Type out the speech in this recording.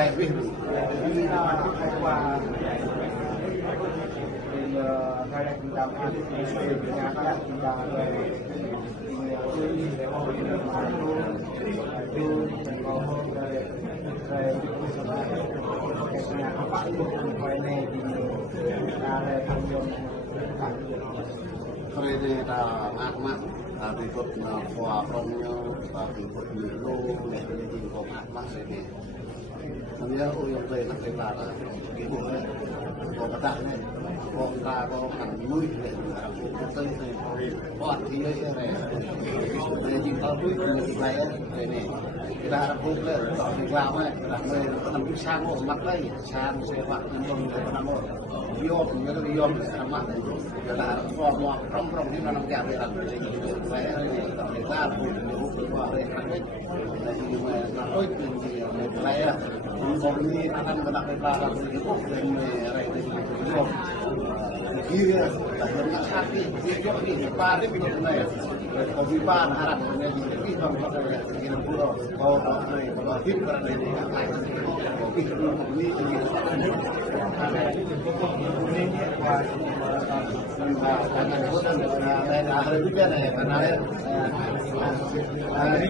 Vì qua hai đại chúng ta ăn thì nhà các chúng ta Kami ta mak berikut kuaronnya berikut dulu dari mak sini. Namanya uyang dari nak lara ibu ni, kau kata ni, kau ta kau kan mui ni, kau tu ni, buat dia je ni. Jadi kau tu ni saya ni. Kita harap boleh tak dikelama, tak boleh nak pisang oh mak lagi, sang sepak nonton nak mau. Yom, kita yom sama. Kita harap semua rom ni nak jadi orang. Saya ni kita harap boleh buat rehat ni. Jadi nak ni sayaคนนี้ท่านก็นักไปปลาเราเป็นพวกเป็นอะไรเป็นพวกที่แต่เห็นนักชาติที่เยอะที่ปลาได้เป็นยังไงเขามีบ้านอารักเนี่ยที่ทำอะไรที่เราพูดเขาเลยเขาทิพย์อะไรเนี่ยที่คนนี้จะมีอะไรที่เป็นพวกนี้เนี่ยว่าการงานเขาทำอะไรอะไรที่เป็นอะไร